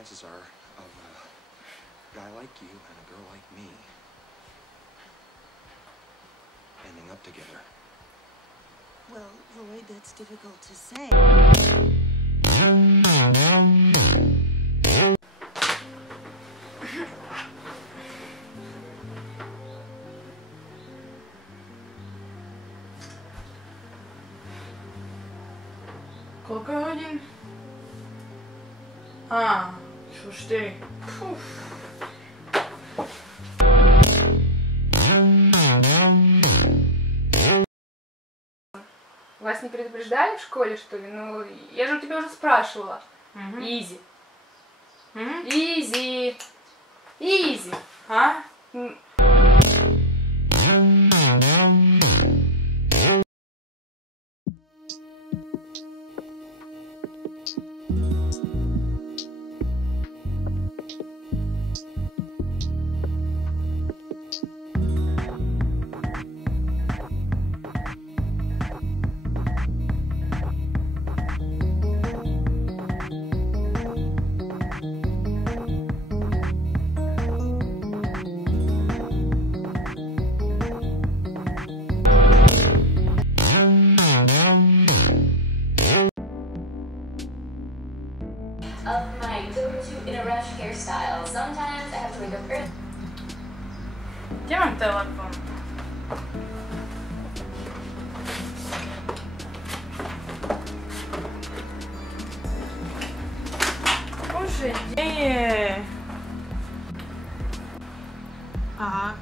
chances are of a guy like you and a girl like me ending up together? Well, Lloyd, that's difficult to say. Koľko je hodín? Á, sú 4. Вас не предупреждали в школе, что ли? Ну, я же у тебя уже спрашивала. Изи. Изи. Изи. А? Of my go-to in a rush hairstyle. Sometimes I have to wake up early. Kde mám telefon? Bože, kde je? Aha.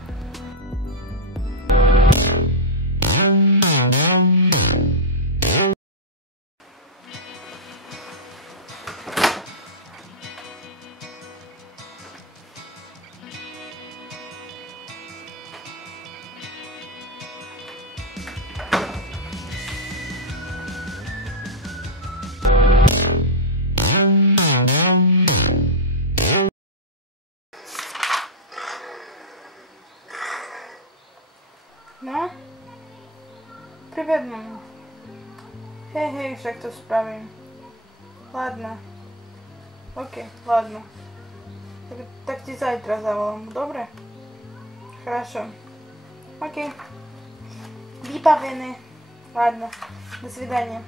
No? Привет, мама. Hej, však to spravím. Ladno. OK, ladno. Tak ti zajtra zavolám, dobre? Хорошо. OK. Vybavené. Ladno. До свидания.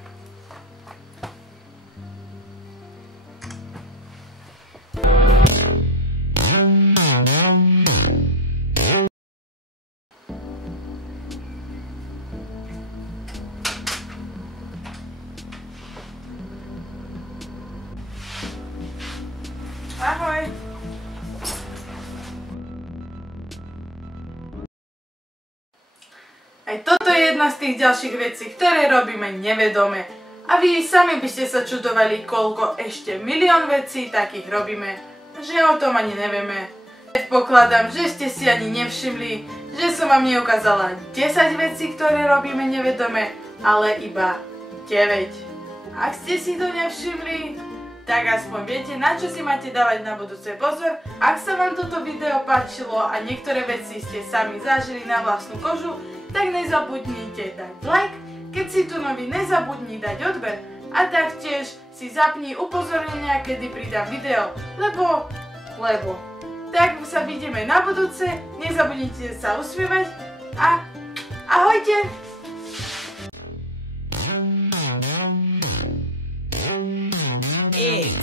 Ahoj. Aj toto je jedna z tých ďalších vecí, ktoré robíme nevedome. A vy sami by ste sa čudovali, koľko ešte milión vecí takých robíme, že o tom ani nevieme. Predpokladám, že ste si ani nevšimli, že som vám neukázala 10 vecí, ktoré robíme nevedome, ale iba 9. Ak ste si to nevšimli, tak aspoň viete, na čo si máte dávať na budúce pozor. Ak sa vám toto video páčilo a niektoré veci ste sami zažili na vlastnú kožu, tak nezabudnite dať like, keď si tu nový nezabudni dať odber a taktiež si zapni upozornenia, kedy pridám video, lebo. Tak sa vidíme na budúce, nezabudnite sa usmievať a ahojte!